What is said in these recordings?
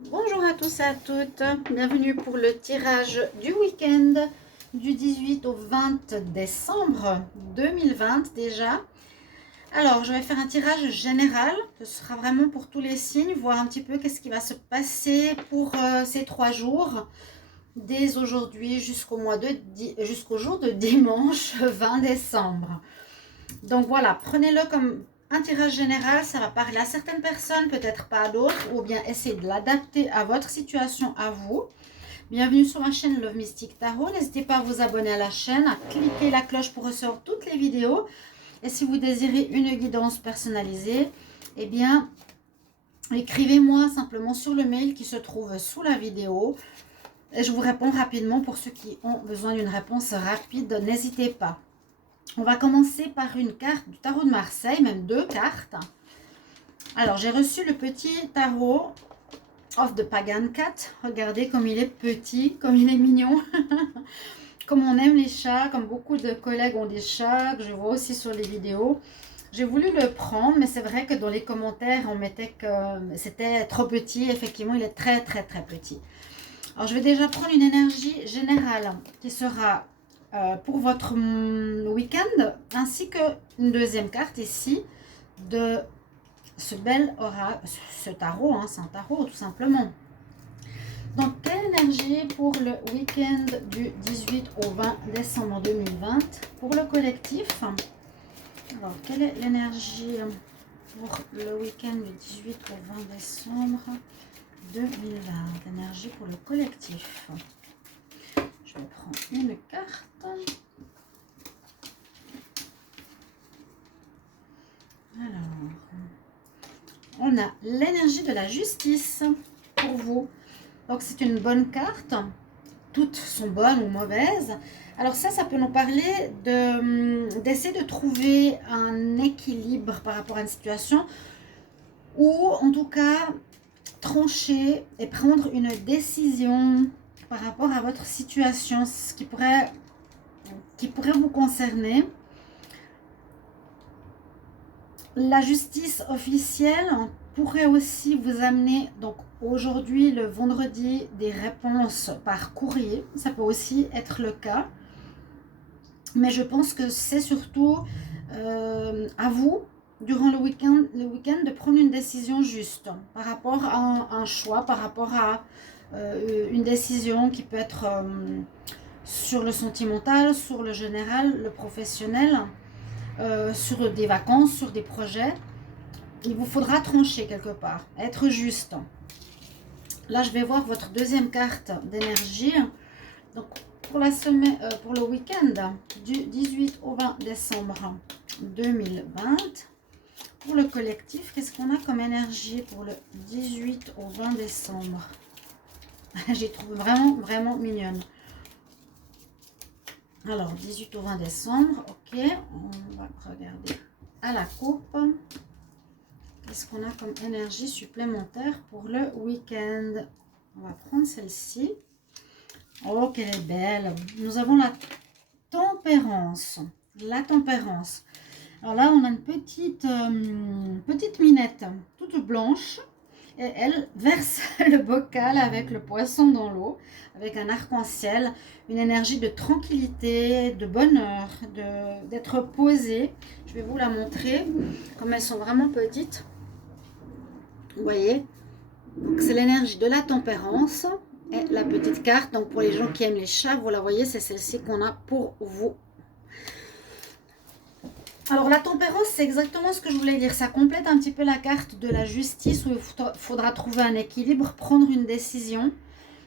Bonjour à tous et à toutes, bienvenue pour le tirage du week-end du 18 au 20 décembre 2020 déjà. Alors, je vais faire un tirage général, ce sera vraiment pour tous les signes, voir un petit peu qu'est-ce qui va se passer pour ces 3 jours, dès aujourd'hui jusqu'au jour de dimanche 20 décembre. Donc voilà, prenez-le comme un tirage général, ça va parler à certaines personnes, peut-être pas à d'autres, ou bien essayez de l'adapter à votre situation, à vous. Bienvenue sur ma chaîne Love Mystic Tarot. N'hésitez pas à vous abonner à la chaîne, à cliquer la cloche pour recevoir toutes les vidéos. Et si vous désirez une guidance personnalisée, eh bien, écrivez-moi simplement sur le mail qui se trouve sous la vidéo. Et je vous réponds rapidement pour ceux qui ont besoin d'une réponse rapide. N'hésitez pas. On va commencer par une carte du tarot de Marseille, même 2 cartes. Alors, j'ai reçu le petit tarot of the Pagan Cat. Regardez comme il est petit, comme il est mignon. Comme on aime les chats, comme beaucoup de collègues ont des chats, que je vois aussi sur les vidéos. J'ai voulu le prendre, mais c'est vrai que dans les commentaires, on mettait que c'était trop petit. Effectivement, il est très, très, très petit. Alors, je vais déjà prendre une énergie générale qui sera pour votre week-end, ainsi qu'une deuxième carte ici de ce bel aura, ce tarot, hein, c'est un tarot tout simplement. Donc, quelle énergie pour le week-end du 18 au 20 décembre 2020 pour le collectif? Alors, quelle est l'énergie pour le week-end du 18 au 20 décembre 2020? L'énergie pour le collectif. Je vais prendre une carte. Alors, on a l'énergie de la justice pour vous. Donc, c'est une bonne carte. Toutes sont bonnes ou mauvaises. Alors ça peut nous parler d'essayer de trouver un équilibre par rapport à une situation ou en tout cas trancher et prendre une décision par rapport à votre situation, ce qui pourrait vous concerner. La justice officielle pourrait aussi vous amener, donc aujourd'hui, le vendredi, des réponses par courrier. Ça peut aussi être le cas. Mais je pense que c'est surtout à vous, durant le week-end, de prendre une décision juste par rapport à un choix, par rapport à une décision qui peut être sur le sentimental, sur le général, le professionnel, sur des vacances, sur des projets. Il vous faudra trancher quelque part, être juste. Là, je vais voir votre deuxième carte d'énergie. Donc, pour la semaine, pour le week-end du 18 au 20 décembre 2020, pour le collectif, qu'est-ce qu'on a comme énergie pour le 18 au 20 décembre? J'ai trouvé vraiment, vraiment mignonne. Alors, 18 au 20 décembre, ok, on va regarder à la coupe. Qu'est-ce qu'on a comme énergie supplémentaire pour le week-end? On va prendre celle-ci. Oh, qu'elle est belle. Nous avons la tempérance. La tempérance. Alors là, on a une petite minette toute blanche. Et elle verse le bocal avec le poisson dans l'eau, avec un arc-en-ciel, une énergie de tranquillité, de bonheur, d'être posée. Je vais vous la montrer, comme elles sont vraiment petites. Vous voyez, c'est l'énergie de la tempérance. Et la petite carte, donc pour les gens qui aiment les chats, vous la voyez, c'est celle-ci qu'on a pour vous. Alors la tempérance, c'est exactement ce que je voulais dire. Ça complète un petit peu la carte de la justice où il faudra trouver un équilibre, prendre une décision.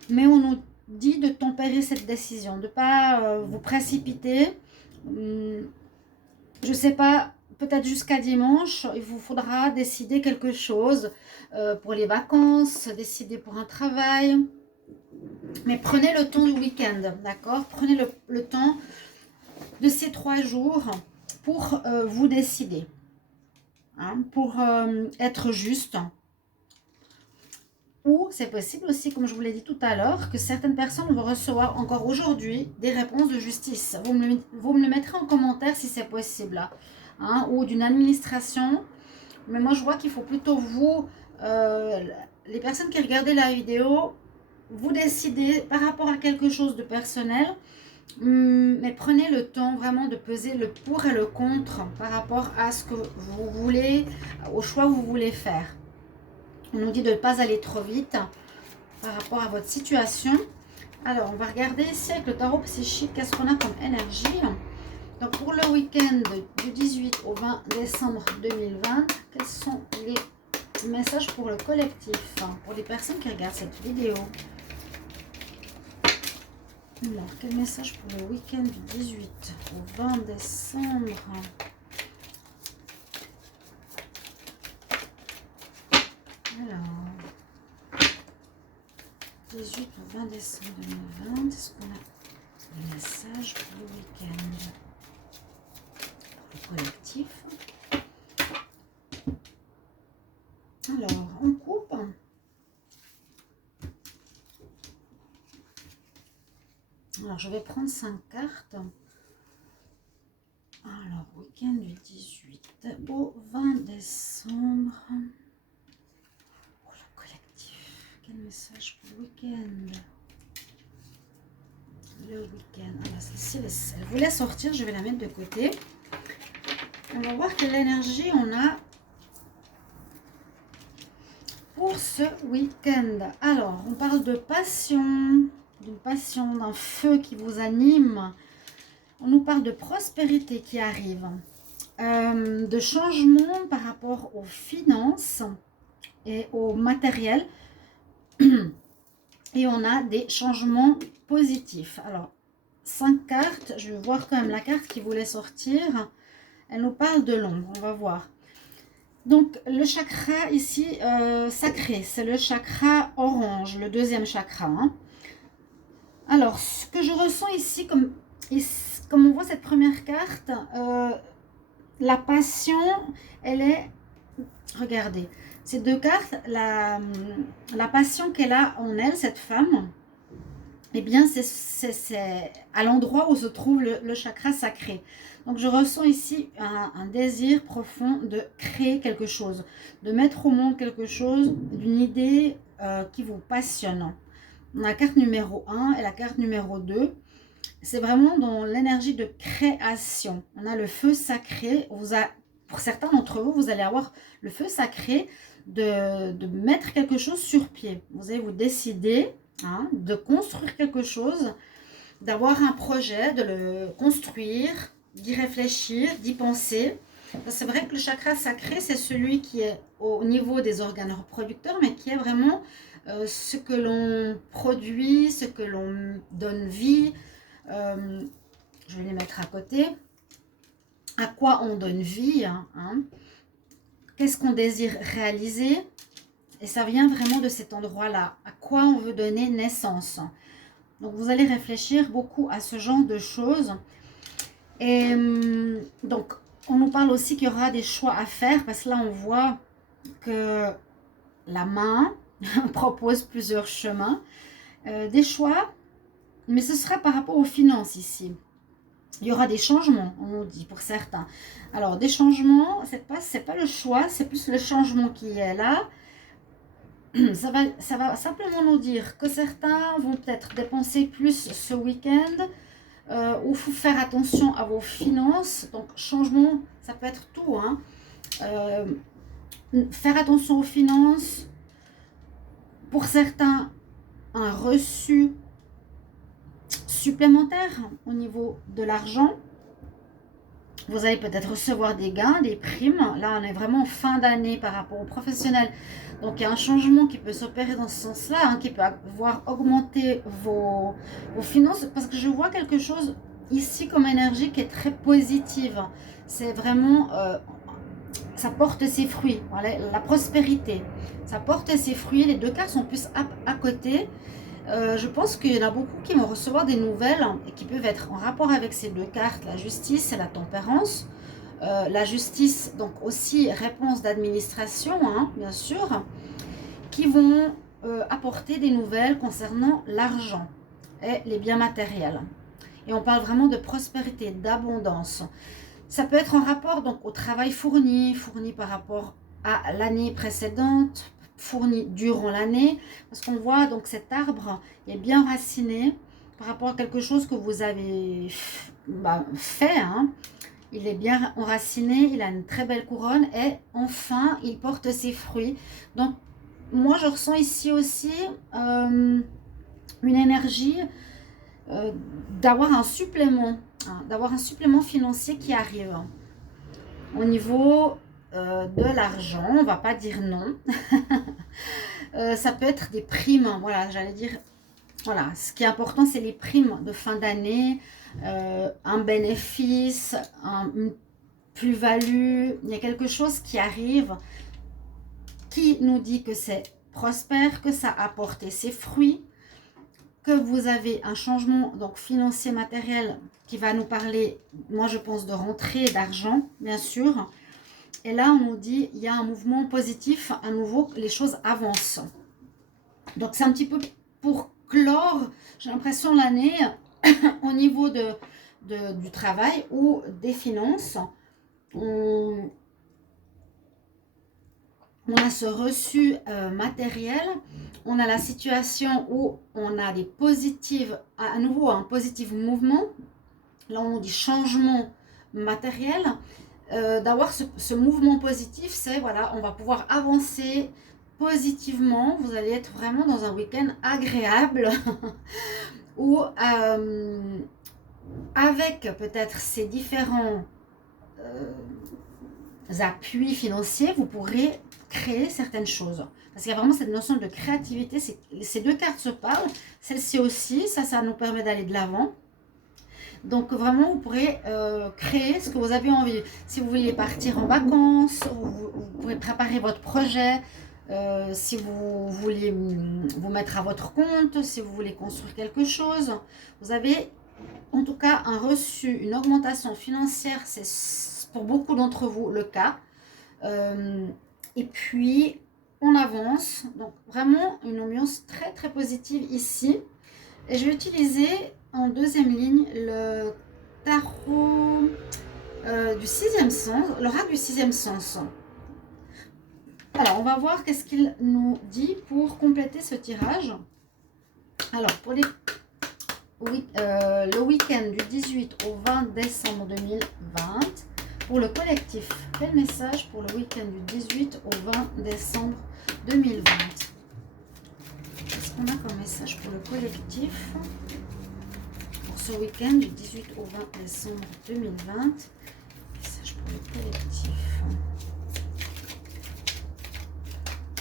Mais on nous dit de tempérer cette décision, de ne pas vous précipiter. Je ne sais pas, peut-être jusqu'à dimanche, il vous faudra décider quelque chose pour les vacances, décider pour un travail. Mais prenez le temps du week-end, d'accord? Prenez le temps de ces 3 jours pour vous décider, hein, pour être juste. Ou c'est possible aussi, comme je vous l'ai dit tout à l'heure, que certaines personnes vont recevoir encore aujourd'hui des réponses de justice. Vous me le mettrez en commentaire si c'est possible, hein, ou d'une administration. Mais moi, je vois qu'il faut plutôt vous les personnes qui regardaient la vidéo, vous décidez par rapport à quelque chose de personnel, mais prenez le temps vraiment de peser le pour et le contre par rapport à ce que vous voulez, au choix que vous voulez faire. On nous dit de ne pas aller trop vite par rapport à votre situation. Alors, on va regarder ici avec le tarot psychique, qu'est-ce qu'on a comme énergie. Donc, pour le week-end du 18 au 20 décembre 2020, quels sont les messages pour le collectif, pour les personnes qui regardent cette vidéo? Alors, quel message pour le week-end du 18 au 20 décembre? Alors, 18 au 20 décembre 2020, est-ce qu'on a des messages pour le week-end? Pour le collectif. Alors, on coupe. Alors, je vais prendre 5 cartes. Alors, week-end du 18 au 20 décembre. Pour le collectif. Quel message pour le week-end? Le week-end. Alors, celle-ci, elle voulait sortir. Je vais la mettre de côté. On va voir quelle énergie on a pour ce week-end. Alors, on parle de passion, d'une passion, d'un feu qui vous anime. On nous parle de prospérité qui arrive, de changement par rapport aux finances et au matériel. Et on a des changements positifs. Alors, 5 cartes. Je vais voir quand même la carte qui voulait sortir. Elle nous parle de l'ombre. On va voir. Donc, le chakra ici sacré, c'est le chakra orange, le deuxième chakra. Hein. Alors, ce que je ressens ici, comme on voit cette première carte, la passion, elle est... Regardez, ces deux cartes, la passion qu'elle a en elle, cette femme, eh bien, c'est à l'endroit où se trouve le chakra sacré. Donc, je ressens ici un désir profond de créer quelque chose, de mettre au monde quelque chose, d'une idée qui vous passionne. On a la carte numéro 1 et la carte numéro 2. C'est vraiment dans l'énergie de création. On a le feu sacré. Pour certains d'entre vous, vous allez avoir le feu sacré de mettre quelque chose sur pied. Vous allez vous décider de construire quelque chose, d'avoir un projet, de le construire, d'y réfléchir, d'y penser. C'est vrai que le chakra sacré, c'est celui qui est au niveau des organes reproducteurs, mais qui est vraiment ce que l'on produit, ce que l'on donne vie. Je vais les mettre à côté. À quoi on donne vie, qu'est-ce qu'on désire réaliser. Et ça vient vraiment de cet endroit-là. À quoi on veut donner naissance. Donc, vous allez réfléchir beaucoup à ce genre de choses. Et donc, on nous parle aussi qu'il y aura des choix à faire. Parce que là, on voit que la main propose plusieurs chemins. Des choix, mais ce sera par rapport aux finances ici. Il y aura des changements, on nous dit, pour certains. Alors, des changements, c'est pas le choix, c'est plus le changement qui est là. Ça va simplement nous dire que certains vont peut-être dépenser plus ce week-end, ou faut faire attention à vos finances. Donc, changement, ça peut être tout. Faire attention aux finances. Pour certains, un reçu supplémentaire au niveau de l'argent. Vous allez peut-être recevoir des gains, des primes. Là, on est vraiment en fin d'année par rapport aux professionnels. Donc, il y a un changement qui peut s'opérer dans ce sens-là, qui peut avoir augmenté vos finances. Parce que je vois quelque chose ici comme énergie qui est très positive. C'est vraiment... ça porte ses fruits. Voilà, la prospérité. Ça porte ses fruits. Les deux cartes sont plus à côté. Je pense qu'il y en a beaucoup qui vont recevoir des nouvelles et qui peuvent être en rapport avec ces deux cartes, la justice et la tempérance. La justice, donc aussi réponse d'administration, bien sûr, qui vont apporter des nouvelles concernant l'argent et les biens matériels. Et on parle vraiment de prospérité, d'abondance. Ça peut être en rapport donc au travail fourni par rapport à l'année précédente, fourni durant l'année. Parce qu'on voit donc cet arbre est bien raciné par rapport à quelque chose que vous avez fait. Hein. Il est bien enraciné, il a une très belle couronne et enfin il porte ses fruits. Donc moi je ressens ici aussi une énergie d'avoir un supplément, financier qui arrive. Au niveau de l'argent, on va pas dire non. Ça peut être des primes, voilà, j'allais dire. Voilà, ce qui est important, c'est les primes de fin d'année, un bénéfice, une plus-value. Il y a quelque chose qui arrive qui nous dit que c'est prospère, que ça a apporté ses fruits, que vous avez un changement donc financier, matériel qui va nous parler, moi je pense, de rentrée d'argent, bien sûr. Et là, on nous dit, il y a un mouvement positif, à nouveau, les choses avancent. Donc, c'est un petit peu pour clore, j'ai l'impression, l'année au niveau du travail ou des finances. On a ce reçu matériel, on a la situation où on a des positives, à nouveau un positif mouvement. Là, on dit changement matériel. D'avoir ce mouvement positif, c'est voilà, on va pouvoir avancer positivement. Vous allez être vraiment dans un week-end agréable où avec peut-être ces différents appuis financiers, vous pourrez créer certaines choses. Parce qu'il y a vraiment cette notion de créativité. Ces deux cartes se parlent. Celle-ci aussi, ça nous permet d'aller de l'avant. Donc vraiment, vous pourrez créer ce que vous avez envie. Si vous voulez partir en vacances, vous pourrez préparer votre projet. Si vous voulez vous mettre à votre compte, si vous voulez construire quelque chose. Vous avez en tout cas un reçu, une augmentation financière. C'est pour beaucoup d'entre vous le cas. Et puis, on avance. Donc Donc, vraiment une ambiance très très positive ici. Et je vais utiliser en deuxième ligne le tarot du sixième sens, l'oracle du sixième sens. Alors, on va voir qu'est-ce qu'il nous dit pour compléter ce tirage. Alors, pour les, oui, le week-end du 18 au 20 décembre 2020, pour le collectif, quel message pour le week-end du 18 au 20 décembre 2020? Qu'est-ce qu'on a comme message pour le collectif pour ce week-end du 18 au 20 décembre 2020? Message pour le collectif.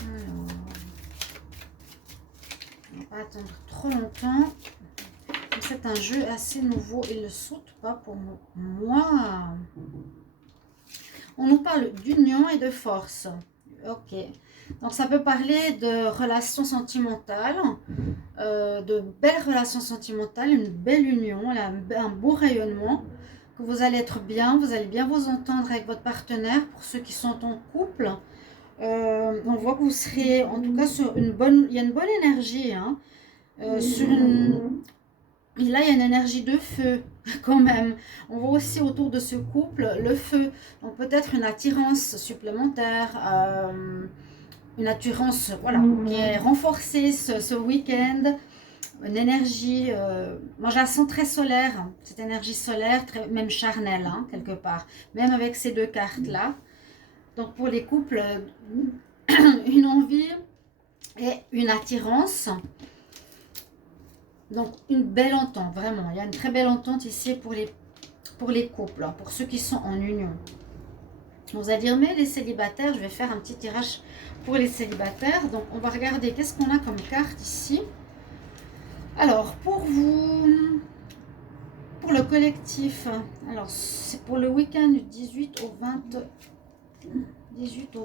Alors, on ne va pas attendre trop longtemps. C'est un jeu assez nouveau. Il ne saute pas pour moi. On nous parle d'union et de force. Ok. Donc, ça peut parler de relations sentimentales, de belles relations sentimentales, une belle union, un beau rayonnement, que vous allez être bien, vous allez bien vous entendre avec votre partenaire. Pour ceux qui sont en couple, on voit que vous serez, en tout cas, sur une bonne... Il y a une bonne énergie, hein, sur une... Là, il y a une énergie de feu, quand même. On voit aussi autour de ce couple le feu. Donc, peut-être une attirance supplémentaire, une attirance voilà, qui est renforcée ce week-end. Une énergie, moi je la sens très solaire, cette énergie solaire, très, même charnelle, hein, quelque part. Même avec ces deux cartes-là. Donc, pour les couples, une envie et une attirance. Donc, une belle entente, vraiment. Il y a une très belle entente ici pour les couples, hein, pour ceux qui sont en union. Vous allez dire, mais les célibataires, je vais faire un petit tirage pour les célibataires. Donc, on va regarder qu'est-ce qu'on a comme carte ici. Alors, pour vous, pour le collectif, alors, c'est pour le week-end du 18 au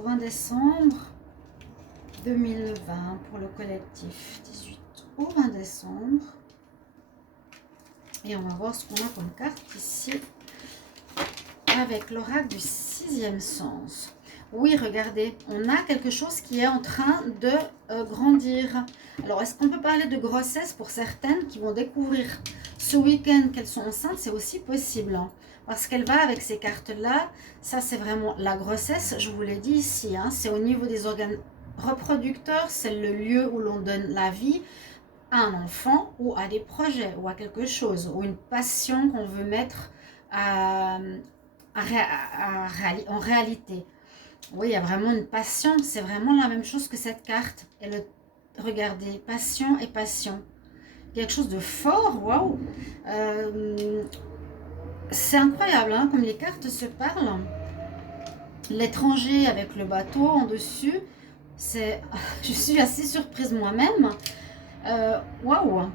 20 décembre 2020, pour le collectif. 18 au 20 décembre. Et on va voir ce qu'on a comme carte ici avec l'oracle du sixième sens. Oui, regardez, on a quelque chose qui est en train de grandir. Alors, est-ce qu'on peut parler de grossesse pour certaines qui vont découvrir ce week-end qu'elles sont enceintes? C'est aussi possible, hein, parce qu'elle va avec ces cartes-là. Ça, c'est vraiment la grossesse, je vous l'ai dit ici, hein, c'est au niveau des organes reproducteur, c'est le lieu où l'on donne la vie à un enfant ou à des projets ou à quelque chose, ou une passion qu'on veut mettre en réalité. Oui, il y a vraiment une passion, c'est vraiment la même chose que cette carte. Et regardez, passion et passion. Quelque chose de fort, waouh! C'est incroyable, hein, comme les cartes se parlent. L'étranger avec le bateau en dessus, c'est, je suis assez surprise moi-même. Waouh!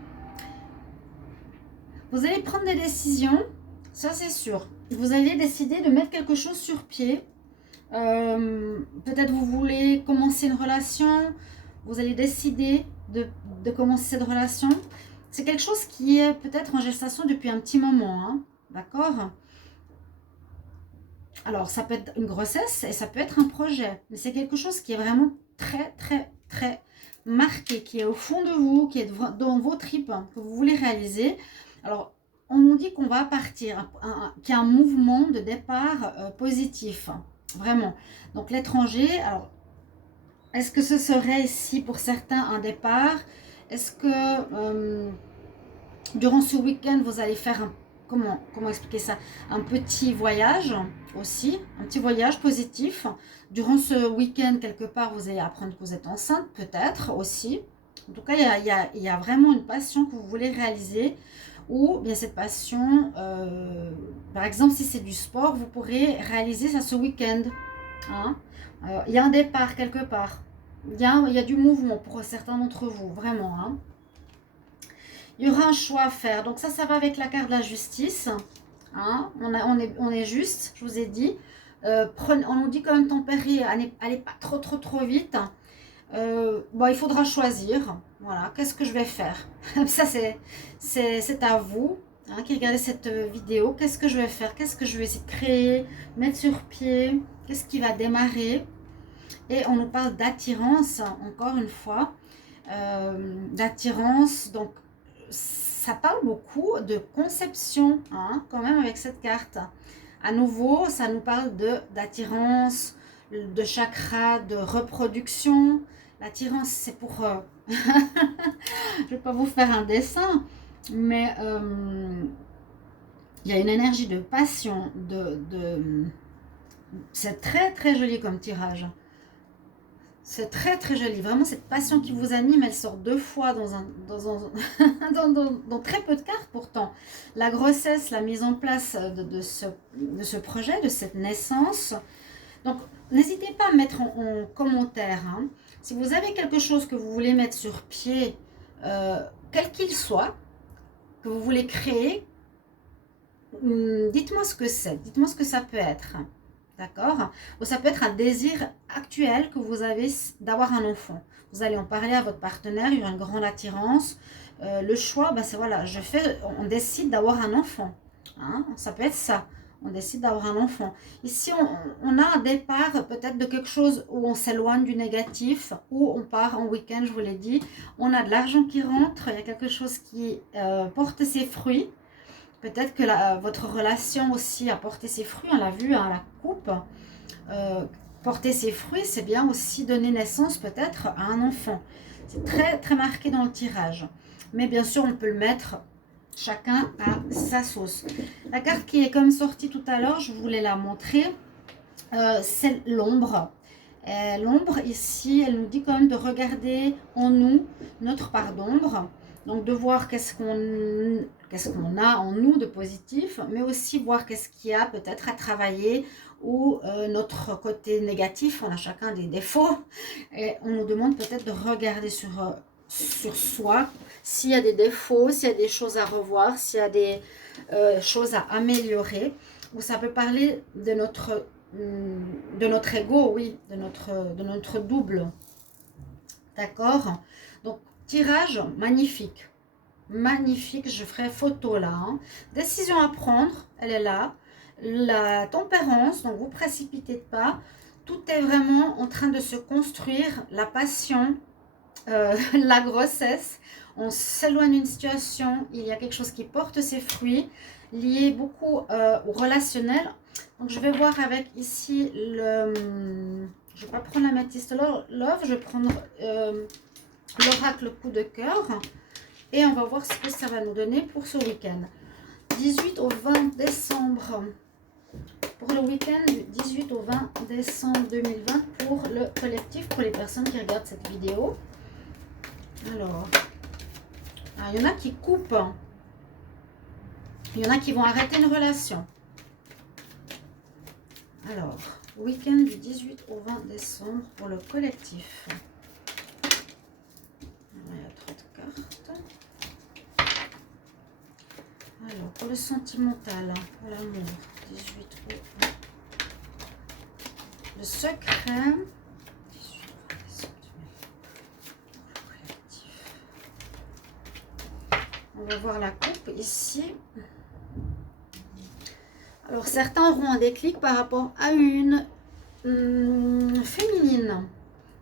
Vous allez prendre des décisions, ça c'est sûr. Vous allez décider de mettre quelque chose sur pied. Peut-être vous voulez commencer une relation, vous allez décider de commencer cette relation. C'est quelque chose qui est peut-être en gestation depuis un petit moment, hein, d'accord? Alors, ça peut être une grossesse et ça peut être un projet, mais c'est quelque chose qui est vraiment très, très, très marqué, qui est au fond de vous, qui est dans vos tripes, hein, que vous voulez réaliser. Alors, on nous dit qu'on va partir, qu'il y a un mouvement de départ positif, vraiment. Donc, l'étranger, alors, est-ce que ce serait ici pour certains un départ? Est-ce que durant ce week-end, vous allez faire comment expliquer ça? Un petit voyage aussi, un petit voyage positif. Durant ce week-end, quelque part, vous allez apprendre que vous êtes enceinte, peut-être aussi. En tout cas, il y a vraiment une passion que vous voulez réaliser. Ou bien cette passion, par exemple, si c'est du sport, vous pourrez réaliser ça ce week-end. Hein? Il y a un départ quelque part. Il y a du mouvement pour certains d'entre vous, vraiment. Hein? Il y aura un choix à faire. Donc ça va avec la carte de la justice. Hein, on est juste, je vous ai dit. On nous dit quand même tempérer, allez pas trop vite. Bon, il faudra choisir. Voilà, qu'est-ce que je vais faire? Ça, c'est à vous, hein, qui regardez cette vidéo. Qu'est-ce que je vais faire? Qu'est-ce que je vais essayer de créer, mettre sur pied? Qu'est-ce qui va démarrer? Et on nous parle d'attirance, encore une fois. D'attirance, donc ça parle beaucoup de conception, hein, quand même, avec cette carte. À nouveau, ça nous parle d'attirance, de chakra, de reproduction. L'attirance, c'est pour... je ne vais pas vous faire un dessin, mais il y a une énergie de passion, c'est très très joli comme tirage. C'est très très joli. Vraiment, cette passion qui vous anime, elle sort deux fois dans très peu de cartes pourtant. La grossesse, la mise en place de ce projet, de cette naissance. Donc, n'hésitez pas à mettre en commentaire. Hein, si vous avez quelque chose que vous voulez mettre sur pied, quel qu'il soit, que vous voulez créer, dites-moi ce que c'est. Dites-moi ce que ça peut être. D'accord? Ou ça peut être un désir actuel que vous avez d'avoir un enfant. Vous allez en parler à votre partenaire, il y aura une grande attirance. Le choix, ben c'est voilà, on décide d'avoir un enfant. Hein? Ça peut être ça. On décide d'avoir un enfant. Ici, on a un départ peut-être de quelque chose où on s'éloigne du négatif, où on part en week-end, je vous l'ai dit. On a de l'argent qui rentre, il y a quelque chose qui porte ses fruits. Peut-être que votre relation aussi a porté ses fruits, on l'a vu, hein, la coupe. Porter ses fruits, c'est bien aussi donner naissance peut-être à un enfant. C'est très très marqué dans le tirage. Mais bien sûr, on peut le mettre chacun à sa sauce. La carte qui est comme sortie tout à l'heure, je voulais la montrer, c'est l'ombre. L'ombre ici, elle nous dit quand même de regarder en nous notre part d'ombre. Donc de voir qu'est-ce qu'on a en nous de positif, mais aussi voir qu'est-ce qu'il y a peut-être à travailler ou notre côté négatif, on a chacun des défauts. Et on nous demande peut-être de regarder sur soi, s'il y a des défauts, s'il y a des choses à revoir, s'il y a des choses à améliorer. Ou ça peut parler de notre ego, oui, de notre double. D'accord? Donc, tirage magnifique. Magnifique, je ferai photo là. Hein. Décision à prendre, elle est là. La tempérance, donc vous précipitez pas. Tout est vraiment en train de se construire. La passion, la grossesse. On s'éloigne d'une situation. Il y a quelque chose qui porte ses fruits, lié beaucoup au relationnel. Donc je vais voir avec ici Je ne vais pas prendre l'améthyste love, je vais prendre l'oracle coup de cœur. Et on va voir ce que ça va nous donner pour ce week-end. 18 au 20 décembre. Pour le week-end du 18 au 20 décembre 2020 pour le collectif, pour les personnes qui regardent cette vidéo. Alors, il y en a qui coupent. Il y en a qui vont arrêter une relation. Alors, week-end du 18 au 20 décembre pour le collectif. Il y a trop de cartes. Alors, pour le sentimental, pour l'amour, 18 au 20. Le secret. 18 au 20 décembre 2020 pour le collectif. On va voir la coupe ici. Alors, certains auront un déclic par rapport à une féminine.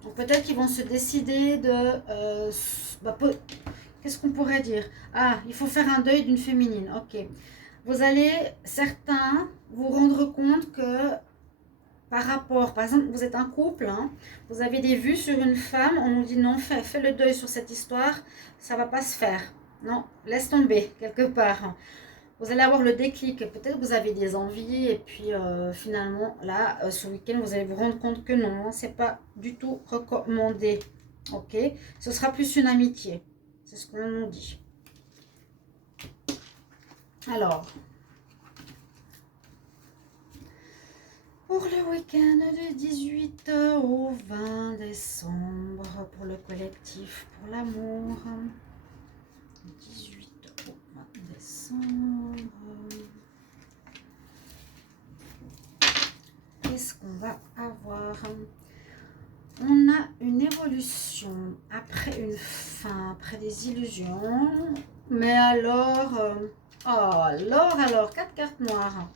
Donc, peut-être qu'ils vont se décider de... qu'est-ce qu'on pourrait dire? Ah, il faut faire un deuil d'une féminine. Ok. Vous allez, certains, vous rendre compte que par rapport... Par exemple, vous êtes un couple, hein, vous avez des vues sur une femme, on nous dit non, fais le deuil sur cette histoire, ça ne va pas se faire. Non, laisse tomber, quelque part. Vous allez avoir le déclic, peut-être que vous avez des envies et puis finalement là ce week-end vous allez vous rendre compte que non, c'est pas du tout recommandé. Ok, ce sera plus une amitié, c'est ce qu'on nous dit. Alors, pour le week-end du 18 au 20 décembre pour le collectif, pour l'amour, 18 au 20 décembre. Qu'est-ce qu'on va avoir? On a une évolution après une fin, après des illusions. Mais alors, alors, 4 cartes noires.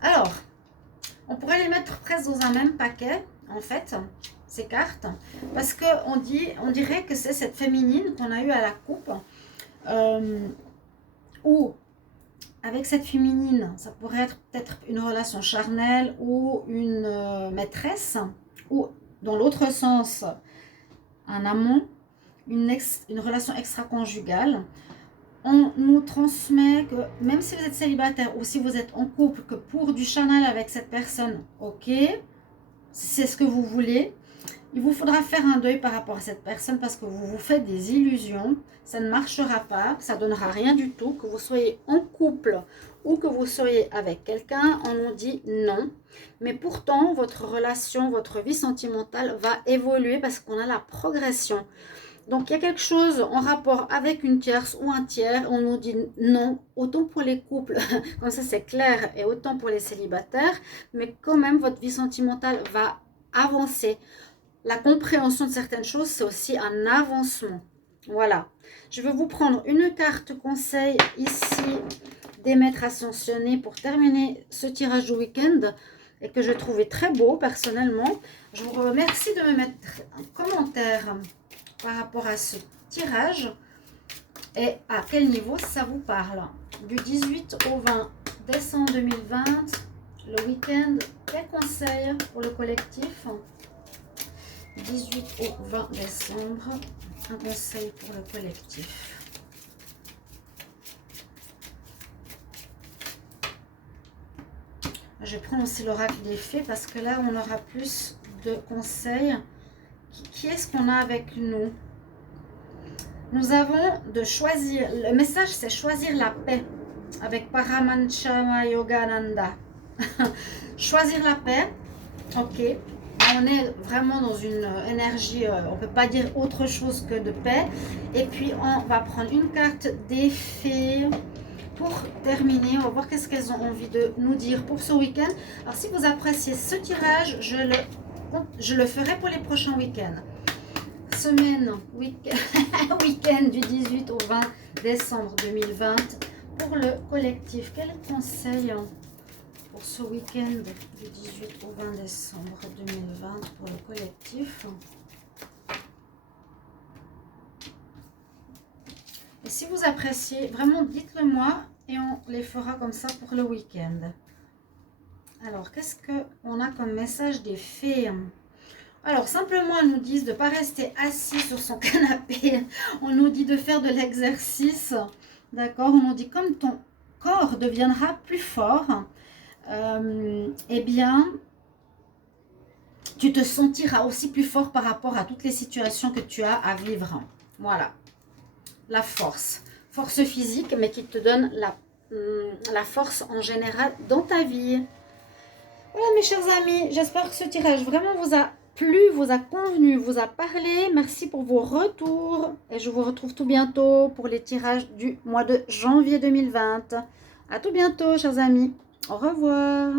Alors, on pourrait les mettre presque dans un même paquet, en fait, ces cartes. Parce qu'on dirait que c'est cette féminine qu'on a eue à la coupe. Ou avec cette féminine, ça pourrait être peut-être une relation charnelle ou une maîtresse. Ou dans l'autre sens, un amant, une relation extra-conjugale. On nous transmet que même si vous êtes célibataire ou si vous êtes en couple, que pour du charnel avec cette personne, ok, c'est ce que vous voulez, il vous faudra faire un deuil par rapport à cette personne parce que vous vous faites des illusions, ça ne marchera pas, ça ne donnera rien du tout, que vous soyez en couple ou que vous soyez avec quelqu'un, on nous dit non. Mais pourtant, votre relation, votre vie sentimentale va évoluer parce qu'on a la progression. Donc, il y a quelque chose en rapport avec une tierce ou un tiers, on nous dit non, autant pour les couples, comme ça c'est clair, et autant pour les célibataires, mais quand même, votre vie sentimentale va avancer. La compréhension de certaines choses, c'est aussi un avancement. Voilà. Je vais vous prendre une carte conseil ici des maîtres ascensionnés pour terminer ce tirage du week-end et que je trouvais très beau personnellement. Je vous remercie de me mettre un commentaire par rapport à ce tirage et à quel niveau ça vous parle. Du 18 au 20 décembre 2020, le week-end, quels conseils pour le collectif? 18 au 20 décembre, un conseil pour le collectif. Je vais prendre aussi l'oracle des fées parce que là, on aura plus de conseils. Qui est-ce qu'on a avec nous? Nous avons de choisir, le message c'est choisir la paix avec Paramanchama Yogananda. Choisir la paix, ok. On est vraiment dans une énergie, on ne peut pas dire autre chose que de paix. Et puis, on va prendre une carte des fées pour terminer. On va voir qu'est-ce qu'elles ont envie de nous dire pour ce week-end. Alors, si vous appréciez ce tirage, je le ferai pour les prochains week-ends. Semaine, week-end du 18 au 20 décembre 2020 pour le collectif. Quel conseil pour ce week-end du 18 au 20 décembre 2020 pour le collectif? Et si vous appréciez, vraiment dites-le moi et on les fera comme ça pour le week-end. Alors, qu'est-ce qu'on a comme message des fées? Alors, simplement, elles nous disent de ne pas rester assis sur son canapé. On nous dit de faire de l'exercice. D'accord? On nous dit comme ton corps deviendra plus fort, eh bien, tu te sentiras aussi plus fort par rapport à toutes les situations que tu as à vivre. Voilà. La force. Force physique, mais qui te donne la force en général dans ta vie. Voilà mes chers amis, j'espère que ce tirage vraiment vous a plu, vous a convenu, vous a parlé. Merci pour vos retours et je vous retrouve tout bientôt pour les tirages du mois de janvier 2020. À tout bientôt chers amis, au revoir.